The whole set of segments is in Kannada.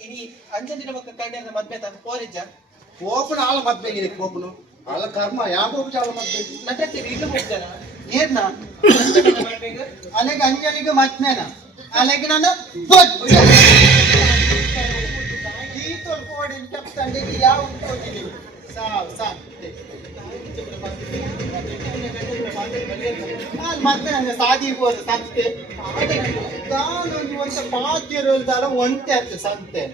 ಇനി ಅಂಜಂದಿನ ಮಕ್ಕ ಕಣ್ಣಿನ ಮದ್ವೆ ತಮ್ಮ ಕೋರಿಜ್ಜ ಕೋಪನ ಆಳ ಮದ್ವೆಗೆ ಕೋಪನು ಆಳ ಕರ್ಮ ಯಾವ ಆಳ ಮದ್ವೆ ಮತ್ತೆ ಇನ್ನು ಹೋಗ್ತಾನ ಏನ ಅಲೆಗೆ ಅಂಜಲಿಗೆ ಮದ್ಮೇನ ಅಲೆಗೆ ನಾನು ಈತೋಲ್ ಕೋಡಿ ಕೆಪ್ತಂಡಿ ಯಾವ ಹೋಗಿನಿ ಸಾವ್ ಸಾವ್ ಮತ್ತೆ ನಂಗೆ ಸಾದಿ ಹೋದ ಸಂತೆ ನಾನೊಂದು ವರ್ಷ ಪಾತಿರೋದಾರ ಒಂಟೆ ಆಗ್ತದೆ ಸಂತೆ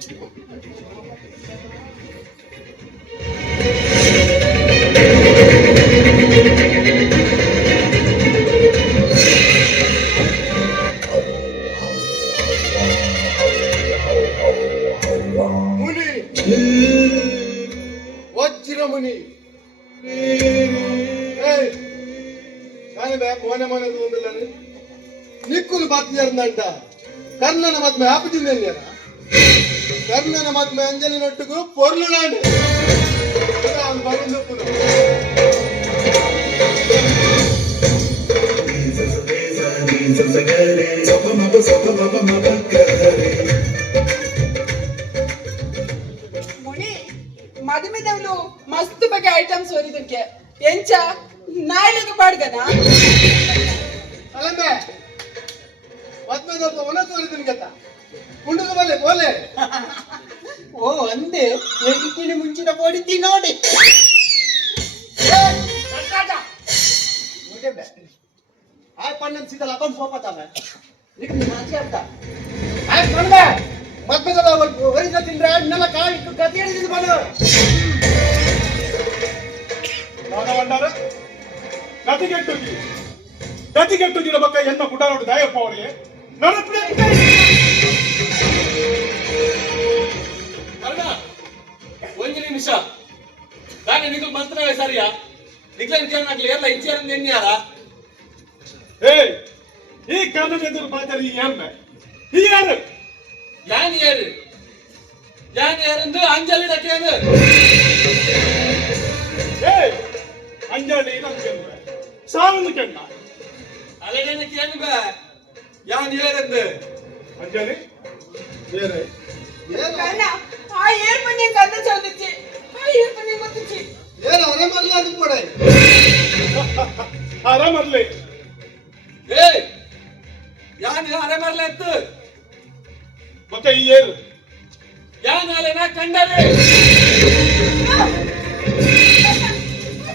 ಮುನಿ ವಜ್ರ ಮುನಿ മോനെ മോനെ തോന്നില്ലാണ് നിക്കുൽ ബാത്മീർന്നണ്ട കർണന മത്മ ആപ്പിച്ചില്ല കർണന മത്മ അഞ്ജലിനൊട്ടുകു പൊരുളാണ് ಮುನಿ ಮದುವೆದವಳು ಮಸ್ತ್ ಬಗ್ಗೆ ಐಟಮ್ಸ್ ಓದಿದಕ್ಕೆ ಎಂಚ ನಾಯಿಗೆ ಪಾಡ್ಗನ ಅಲ್ಲಂಬೆ ಮದ್ಮೆದವ್ರ ಒಣ ತೋರಿದ್ದೀನಿ ಗತ್ತ ಕುಂಡುಗ ಬಲ್ಲೆ ಬೋಲೆ ಓ ಅಂದೆ ಎಂಟಿನ ಮುಂಚಿನ ಪೋಡಿತಿ ನೋಡಿ ಆಯ್ ಪಣ್ಣನ್ ಸಿಗಲ್ಲ ಅಕೊಂಡ್ ಹೋಗ್ತಾವೆ ಇದಕ್ಕೆ ನಾಚಿ ಅಂತ ಆಯ್ ಪಣ್ಣೆ ಮದ್ಮೆದವ್ರ ಒರಿದ ತಿಂದ್ರೆ ಇನ್ನೆಲ್ಲ ಕಾಯಿ ಗತಿ ಹೇಳಿದ್ದು ಬಂದು ನಾಗವಂಡಾರ ಗತಿಗೆಟ್ಟು ಬಗ್ಗೆ ಎನ್ನ ಪುಟಾರೋಡು ದಾಯಪ್ಪ ಅವರಿಗೆ ಒಂದು ನಿಮಿಷ ನಾನು ನಿಗಲ್ ಮಂತ್ರವೇ ಸರಿಯಾ ನಿಗ್ಲನ್ ಕೇಳನಾಗ್ಲಿ ಎಲ್ಲ ಇಚ್ಛೆಯಿಂದ ಎನ್ಯಾರ ಈ ಕನ್ನಡ ಎದುರು ಮಾತಾಡಿ ಏನ್ಬೆ ಈ ಯಾರು ಯಾನ್ ಯಾರಂದು ಅಂಜಲಿನ ಕೇಳು ಅಂಜಲಿ ನಮ್ಗೆ ಸಾವನ್ನ ಕೆಣ್ಣ ಅಲೆಗೇನ ಕೇಳ್ಬ ಯಾನ್ ಯಾರಂದು ಅಂಜಲಿ ಬೇರೆ ಕಣ್ಣ ಆ ಏರ್ ಪನ್ನಿ ಕನ್ನ ಚೌದಿಚ್ಚಿ ಆ ಏರ್ ಪನ್ನಿ ಗೊತ್ತಿಚ್ಚಿ ಏನು ಅವರೇ ಮಲ್ಲ ಅದು ಕೂಡ ಆರಾಮರ್ಲಿ ಯಾನ್ ಅರೆಮರ್ಲೆ ಎತ್ತು ಮತ್ತೆ ಈ ಏರು ಯಾನ್ ಅಲೆನ ಕಂಡಲೆ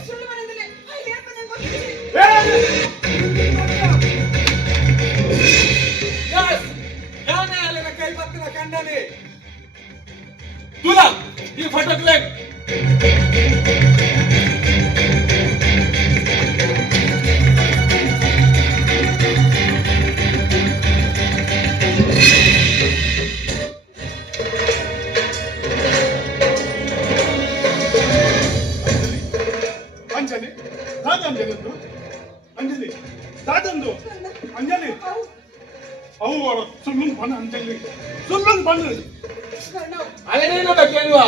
ಸುಳ್ಳು ಮನೆಯಲ್ಲಿ ಆ ಏರ್ ಪನ್ನಿ ಗೊತ್ತಿಚ್ಚಿ ಯಾನ್ ಅಲೆನ ಕೈ ಬತ್ತಿನ ಕಂಡಲೆ ತುಲಾ ಈ ಫೋಟೋ ಕ್ಲಿಕ್ ಅಂಜಲಿ ದಾದ ಅಂಜಲಿಂದು ಅಂಜಲಿ ದಾದಂದು ಅಂಜಲಿ ಅವು ಸುಳ್ಳು ಬಣ್ಣ ಅಂಜಲಿ ಸುಳ್ಳು ಬಣ್ಣ ಅಲೆನೇನೋ ಕೇಳುವ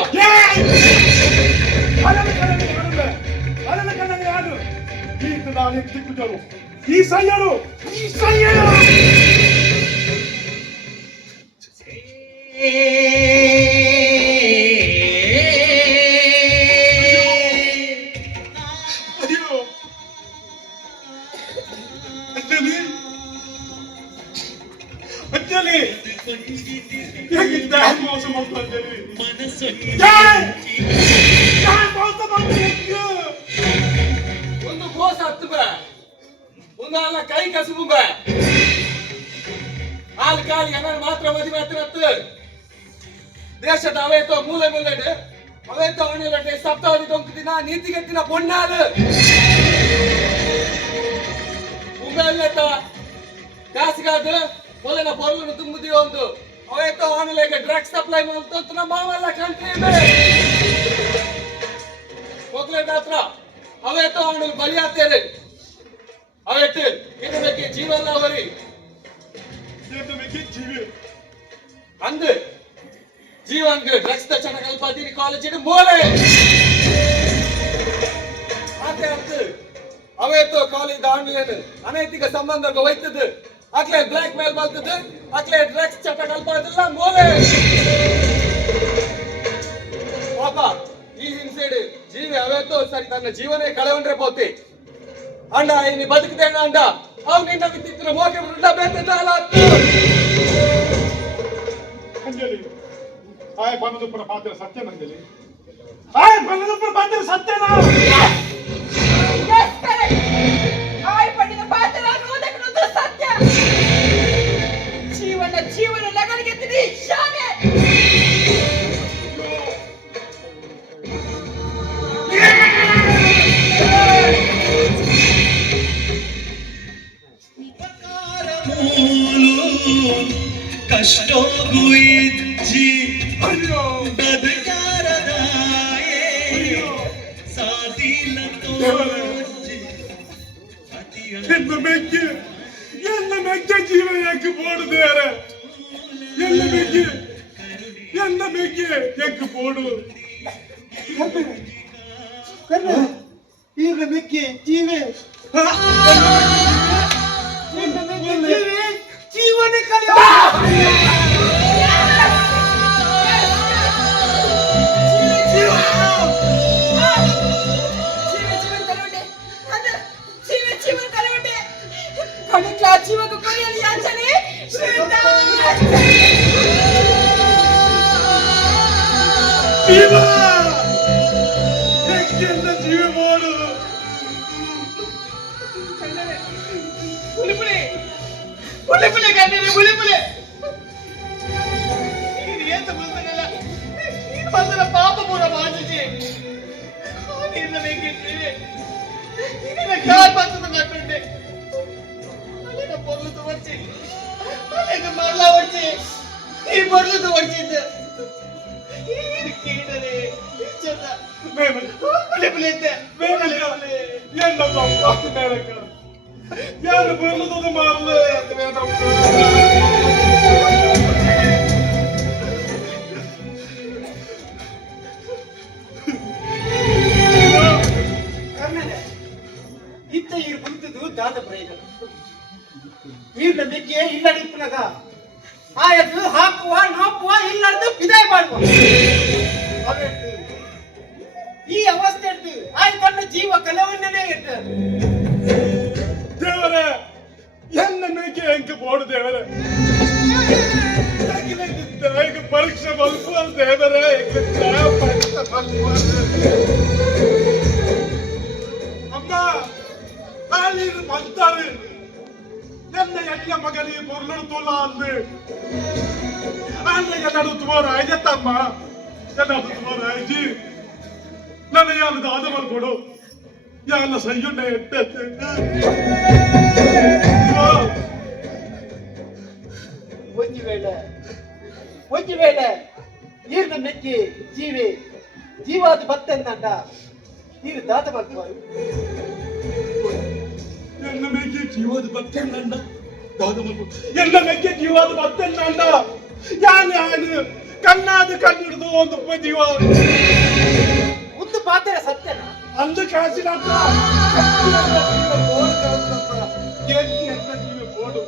ಅದನ್ನ ಕಣ್ಣಲ್ಲಿ ಯಾರು ಈ ನಾನು ದಿಕ್ಕುಜರು ಈ ಸೈಯರು ಅಂಜಲಿ ಹೇಗಿದ್ದ ಮೋಸ ಮಾಡ್ತಾ ಒಂದು ಮೋಸ ಹತ್ತು ಒಂದು ಅಲ್ಲ ಕೈ ಕಸುಬು ಹಾಲು ಕಾಲಿ ಅನ್ನ ಮಾತ್ರ ಮದುವೆ ಹತ್ತು ದೇಶದ ಅವೇತೋ ಮೂಲೆ ಮೂಲೆಡು ಅವೇತೋ ಅವನಿಲ್ಲಡೆ ಸಪ್ತಾವಧಿ ದೊಂಕುದಿನ ನೀತಿಗೆಟ್ಟಿನ ಬೊಣ್ಣಾದು ಉಂಬೆಲ್ಲೆತ್ತ ಕಾಸಿಗಾದು ಮೊದಲಿನ ಪೊರ್ಲನ್ನು ತುಂಬುದಿ ಒಂದು ಅವೇತೋ ಅವನಿಲೆಗೆ ಡ್ರಗ್ಸ್ ಸಪ್ಲೈ ಮಾಡ್ತಾ ಮಾವೆಲ್ಲ ಕಂಟ್ರಿ ಮೊದಲೇ ಹತ್ರ ಅವೇತೋ ಅವನಿಗೆ ಬಲಿಯಾತೇರೆ ಅವೇತು ಇದು ಬೇಕಿ ಜೀವಲ್ಲ ಅವರಿ ಅಂದು ಜೀವನ್ಗೆ ಡ್ರಗ್ಸ್ ತಕ್ಷಣ ಕಲ್ಪಾತೀನಿ ಕಾಲೇಜಿನ ಮೂಲೆ ಮಾತೆ ಅರ್ಥ ಅವೇತೋ ಕಾಲೇಜ್ ಆನ್ಲೈನ್ ಅನೈತಿಕ ಸಂಬಂಧ ಹೋಯ್ತದ ಆಗ್ಲೇ ಬ್ಲಾಕ್ ಮೇಲ್ ಬರ್ತದೆ ಅಕ್ಲೆ ಡ್ರಗ್ಸ್ ಚಟ ಕಲ್ಪದಿಲ್ಲ ಮೂಲೆ ಪಾಪ ಈ ಹಿಂಸೆಡು ಜೀವಿ ಅವೇತೋ ಸರಿ ತನ್ನ ಜೀವನೇ ಕಳೆವಂಡ್ರೆ ಪೋತಿ ಅಂಡ ಇನಿ ಬದುಕದೇನ ಅಂಡ ಅವ್ ನಿನ್ನ ವಿದ್ಯುತ್ತಿನ ಮೋಕೆ ಬೃಂದ ಬೆಂದಿದ್ದಾಲ ಅಂಜಲಿ ಆಯ್ ಬನ್ನದಪ್ಪನ ಪಾತ್ರ ಸತ್ಯ ನಂಜಲಿ ಆಯ್ ಬನ್ನದಪ್ಪನ ಪಾತ್ರ ಸತ್ಯನಾ Yes, correct. ಆಯ್ ಪಂಡಿತ ಪಾತ್ರ ಅನ್ನೋದಕ್ಕೆ ಸತ್ಯ ಜೀವನ ನಗರಿಗೆ ತಿಳಿ ಶಾನೆ ಕಷ್ಟೋಗುಯಿಜ್ಜಿ ಬದುಕಾರದಾಯೇ ಸಾದಿಲ ತೋಜಿ എന്ന മെക്ക ജീവനക്ക് പോടുന്നേറെ എന്ന മെക്ക എക്ക് പോടു ಈಗ ಮೆಕ್ಕಿ ಜೀವೆ ಜೀವನ ಕಲಿಯ ಜೀವಕ ಕೊನೆಯಲ್ಲಿ ಯಾಚನೆ ജീവ എന്ന ജീവ പോടു புலிப்புலி கண்ணீர் புலிப்புலி இது ஏத்த புலத்தனல இது வந்தன பாப்ப பூர வாஞ்சிச்சு இந்த மேக்கிட்டு இந்த கால் பத்தது நட்டுண்டு அலைன பொருளுது வச்சி அலைன மரல வச்சி ಈ பொருளுது வச்சிது இது கீடரே ಚಂದ புலிப்புலி ಅಂತ എന്ന പാപ്പ നേരക്ക ಯಾರು ಬರಲದ ಮಾರಲ ಇತ್ತ ಈ ಕುಂತದು ದಾದ ಪ್ರಯೋಜನ ಈರ್ನ ಬೆಕ್ಕೆ ಇಲ್ಲಡಿಪ್ಪನಗ ಆಯದು ಹಾಕುವ ನಾಪುವ ಇಲ್ಲಡ್ದು ವಿದಾಯ ಮಾಡುವ ಈ ಅವಸ್ಥೆ ಇಟ್ಟು ಆಯ್ ತನ್ನ ಜೀವ ಕಲವನ್ನೇ ಇಟ್ಟು ದೇವರೇ ಎನ್ನ ಮೇಕೆ ಎಂಕ ಬೋಡು ದೇವರೇ ಪರೀಕ್ಷೆ ಬಲ್ಪು ದೇವರೇ ಪರೀಕ್ಷೆ ಬಲ್ಪು ಅಮ್ಮ ಅಲ್ಲಿ ಬಂತಾರೆ ನನ್ನ ಎಲ್ಲ ಮಗನಿಗೆ பொருள் தோலா ಅಂದು ಅಲ್ಲಿಗೆ ನಡು ತುಮಾರ ಆಯ್ತಮ್ಮ ನಡು ತುಮಾರ ಆಯ್ತು ನನ್ನ ಯಾರು ದಾದ ಮಾಡ್ಕೊಡು ಯಾರ ಸೈಯುಂಡೆ ಎಟ್ಟೆ ಒಂಜಿ ವೇಳೆ ಈರ್ನ ಮೆಕ್ಕಿ ಜೀವಾದ ಬತ್ತಂದಂಡ ನೀರು ದಾತ ಬರ್ತಾರೆ ಎನ್ನ ಮೇಕೆ ಜೀವದ ಬತ್ತಂಡ ಎನ್ನ ಮೇಕೆ ಜೀವದ ಬತ್ತಂಡ ಯಾನು ಕಣ್ಣಾದ ಕಣ್ಣಿಡ್ದು ಒಂದು ಜೀವ ಒಂದು ಪಾತ್ರ ಸತ್ಯನ ಅಂದು ಕಾಸಿನ ಬೋಡು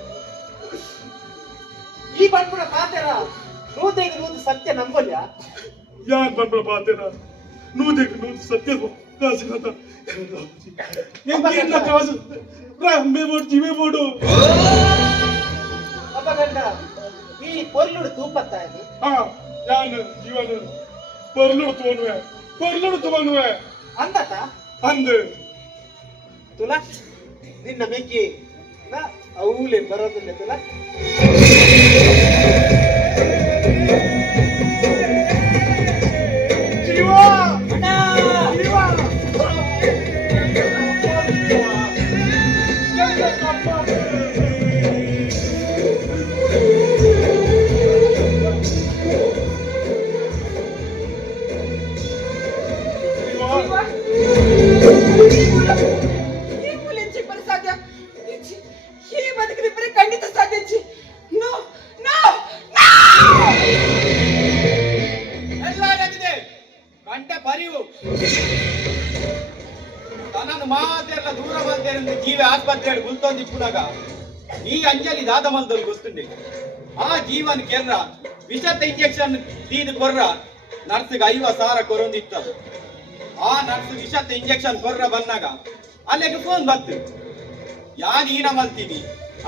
ಈ ಬಂದ್ಬಿಡ ಪಾತ್ರ ನೂತೈದು ನೂತು ಸತ್ಯ ನಂಬಲ್ಯ ಯಾರು ಬಂದ್ಬಿಡ ಪಾತೇನ ನೂದಕ್ಕೆ ನೂತು ಸತ್ಯ ಕಾಸಿನ ಎಂತ ಕಾಸು ಅಮ್ಮೆ ಬೋಡು ಜೀವೆ ಬೋಡು ಅಪ್ಪಗಂಡ ಈ ಪೊರ್ಲುಡು ತೂಪತ್ತಾಯಿ ಹಾ ಯಾನು ಜೀವನ ಪೊರ್ಲುಡು ತೋನ್ವೆ ಅಂದತ ಅಂದು ತುಲ ನಿನ್ನ ಮೆಕ್ಕಿ ಅವಲೇ ಬರೋದಿಲ್ಲ ತುಲ ಜೀವ ಖಂಡಿತ ಸಾಧ್ಯ ಎಲ್ಲಾಗಿದೆ ಗಂಟೆ ಬರಿವು ತನ್ನನ್ನು ಮಾತೆಲ್ಲ ದೂರ ಬಂದೇನೆಂದು ಜೀವ ಆಸ್ಪತ್ರೆಯಲ್ಲಿ ಗುಲ್ತೊಂದಿಪ್ಪುನಾಗ ಈ ಅಂಜಲಿ ದಾದ ಮಲ್ದಲ್ಲಿ ಗೊತ್ತುಂಡೆ ಆ ಜೀವನ್ ಕೆರ್ರ ವಿಷದ ಇಂಜೆಕ್ಷನ್ ತೀದು ಕೊರ್ರ ನರ್ಸ್ಗೆ 50,000 ಕೊರೊಂದಿತ್ತು. ಆ ನರ್ಸ್ ವಿಷದ ಇಂಜೆಕ್ಷನ್ ಕೊರ್ರ ಬಂದಾಗ ಅಲ್ಲಿಗೆ ಫೋನ್ ಬತ್ತು. ಯಾನ್ ಈನ ಮಲ್ತೀನಿ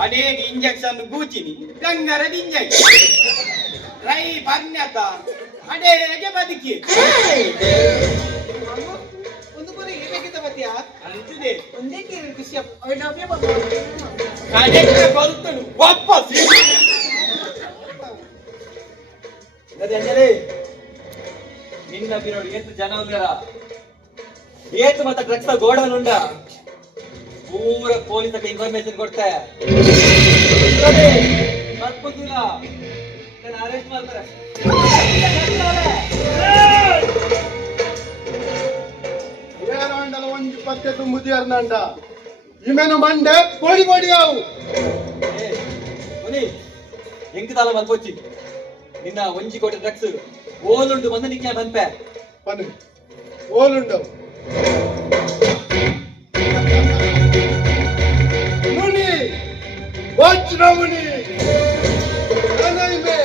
ಅಡೇಗೆ ಇಂಜೆಕ್ಷನ್ ಗೂಚಿನಿ ಗಂಗರದ ಇಂಜೆಕ್ಷನ್ ರೈ ಬರ್ನ್ಯತ ಅಡೇಗೆ ಬದುಕಿ ಒಂದು ಪುರ ಏಕಾಗಿದ್ದ ಮತ್ಯ ಅಂತಿದೆ. ಒಂದೇ ಕೇಳಿ ಖುಷಿ ಕಡೆಗೆ ಬರುತ್ತನು ವಾಪಸ್ ಅಂಜಲಿ ನಿನ್ನ ಬಿರೋಡು ಏತು ಜನ ಉಂದರ ಏತು ಮತ್ತ ಡ್ರಗ್ಸ್ ಗೋಡನ್ ಉಂಡ ಪೂರ ಪೊಲೀಸ್ ಇನ್ಫಾರ್ಮೇಶನ್ ಕೊಡ್ತೆ ಮರ್ಪುದಿಲ್ಲ ನಾನು ಅರೆಸ್ಟ್ ಮಾಡ್ತಾರೆ. ಏರಾಂಡಲ ಒಂಜಿ ಪತ್ತೆ ತುಂಬುದಿಯರ್ನಂಡ ಇಮೆನು ಮಂಡೆ ಪೊಡಿ ಪೊಡಿ ಅವು ಮುನಿ ಹೆಂಗ್ ತಾಲ ಮಲ್ಪೊಚ್ಚಿ ನಿನ್ನ ಒಂಜಿ ಕೋಟಿ ಡ್ರಗ್ಸ್ ಓಲುಂಡು ಬಂದು ನಿಕ್ಕ ಬಂಪೆ ಪನು ಓಲುಂಡವು ಮುನಿ ವಜ್ರ ಮುನಿ ನನೈಮೆ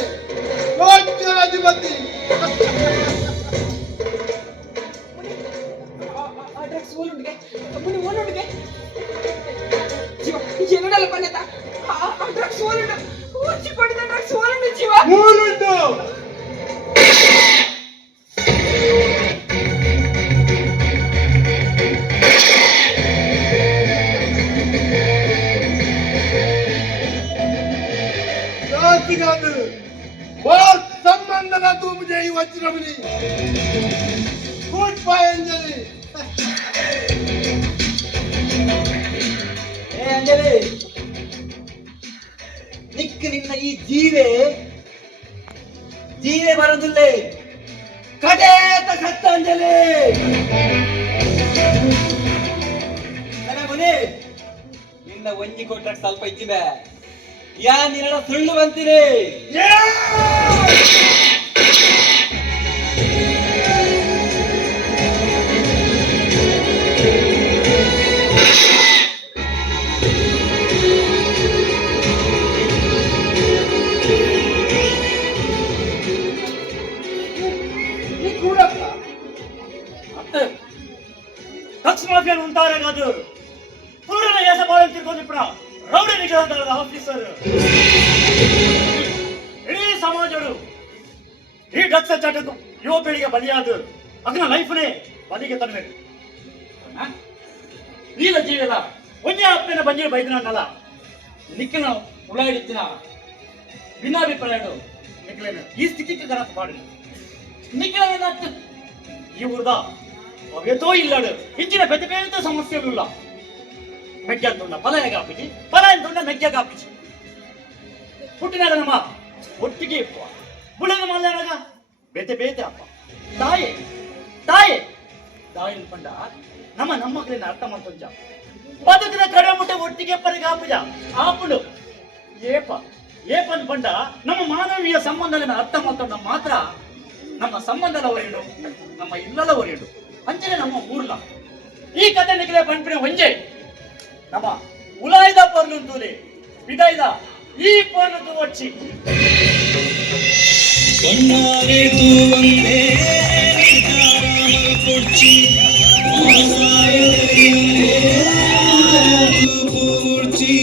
ವಜ್ರಾಧಿಪತಿ ಆ ಡ್ರಗ್ಸ್ ಓಲುಂಡಿಗೆ ಮುನಿ ಓಲುಂಡಿಗೆ ಜೀವ ಏನಡಲ್ಲ ಪನ್ನೆತ ಆ ಡ್ರಗ್ಸ್ ಓಲುಂಡು ಉಚ್ಚಿ ಕೊಡಿದ ಡ್ರಗ್ಸ್ ಓಲುಂಡು ಜೀವ ಮೂಲುಂಡು ಜಾತಿಗಾದು बहुत संबंध ना तू मुझे ही वज्रमणि गुड बाय अंजलि ಏ ಅಂಜಲಿ ನಿಕ್ಕ ನಿನ್ನ ಈ ಜೀವೆ ಬರೋದಿಲ್ಲ ಕಡೇತ ಸತ್ತ ಅಂಜಲಿ ನನ್ನ ಮನೆ ನಿನ್ನ ಒಂಜಿ ಕೊಟ್ರಾಕ್ ಸ್ವಲ್ಪ ಇಚ್ಚಿದೆ ಯಾ ನಿನ್ನ ಸುಳ್ಳು ಬಂತೀರಿ డ్రగ్స్ మాఫియాలు ఉంటారే కాదు పూర్ణ యజమాని తిరుగుని ఇప్పుడు రౌడీ నిజాంతರದ ಆಫೀಸರ್ ಇಡೀ ಸಮಾಜಗಳು ಈ ಡ್ರಗ್ಸ್ ಚಟಕ್ಕೆ ಯುವ ಪೀಳಿಗೆ ಬಲಿಯಾದ ಅದನ್ನ ಲೈಫ್ನೇ ಬದಿಗೆ ತರಬೇಕು ನೀಲ ಜೀವನ ಒಂದೇ ಅಪ್ಪನ ಬಂಜಿ ಬೈದನಲ್ಲ ನಿಕ್ಕಿನ ಉಳಾಡಿತ್ತಿನ ಭಿನ್ನಾಭಿಪ್ರಾಯಗಳು ನಿಕ್ಲೇನು ಈ ಸ್ಥಿತಿಗೆ ಗರತ್ ಮಾಡಿ ನಿಕ್ಕಿನ ಏನಾಗ್ತದೆ ಈ ಊರ್ದ ಅವೇತೋ ಇಲ್ಲಾಡು ಹೆಚ್ಚಿನ ಬೆತ್ತ ಬೇರೆ ಸಮಸ್ಯೆಗಳಿಲ್ಲ ಮೆಗ್ಗಂದುಂಡ ಫಲ ಹೇಗಾಪಿಸಿ ಫಲ ಎಂದುಂಡ ಮೆಗ್ಗಗಾಪಿಸಿ ಹುಟ್ಟಿನಾಗ ನಮ್ಮ ಒಟ್ಟಿಗೆ ಇಪ್ಪುವ ಬುಳಗ ಮಲ್ಲಾಗ ಬೇತೆ ಬೇತೆ ಅಪ್ಪ ತಾಯಿ ಪಂಡ ನಮ್ಮ ಮಕ್ಕಳಿನ ಅರ್ಥ ಮಾಡ್ಕೊಂಡ ಬದುಕಿನ ಕಡೆ ಮುಟ್ಟೆ ಒಟ್ಟಿಗೆ ಪರಿಗಾಪುಜ ಆಪುಡು ಏಪನ್ ಪಂಡ ನಮ್ಮ ಮಾನವೀಯ ಸಂಬಂಧಗಳನ್ನ ಅರ್ಥ ಮಾಡ್ಕೊಂಡ ಮಾತ್ರ ನಮ್ಮ ಸಂಬಂಧದ ಹೊರಡು ನಮ್ಮ ಇಲ್ಲದ ಹೊರಡು ಅಂಚನೆ ನಮ್ಮ ಊರ್ಲ ಈ ಕಥೆ ನಿಖಿಲೆ ಪಂಪಿನ ಹೊಂಜೆ ನಮ್ಮ ಉಲಾಯ್ದ ಪರ್ಲುಂತೂಲೆ ವಿದಾಯ್ದ ಈ ಪರ್ಲು వచ్చి ಕಣ್ಣಾರೆ ತೂವಂದೆ ವಿಚಾರಮಲ್ ಕೊಚ್ಚಿ ಪೂರ್ತಿ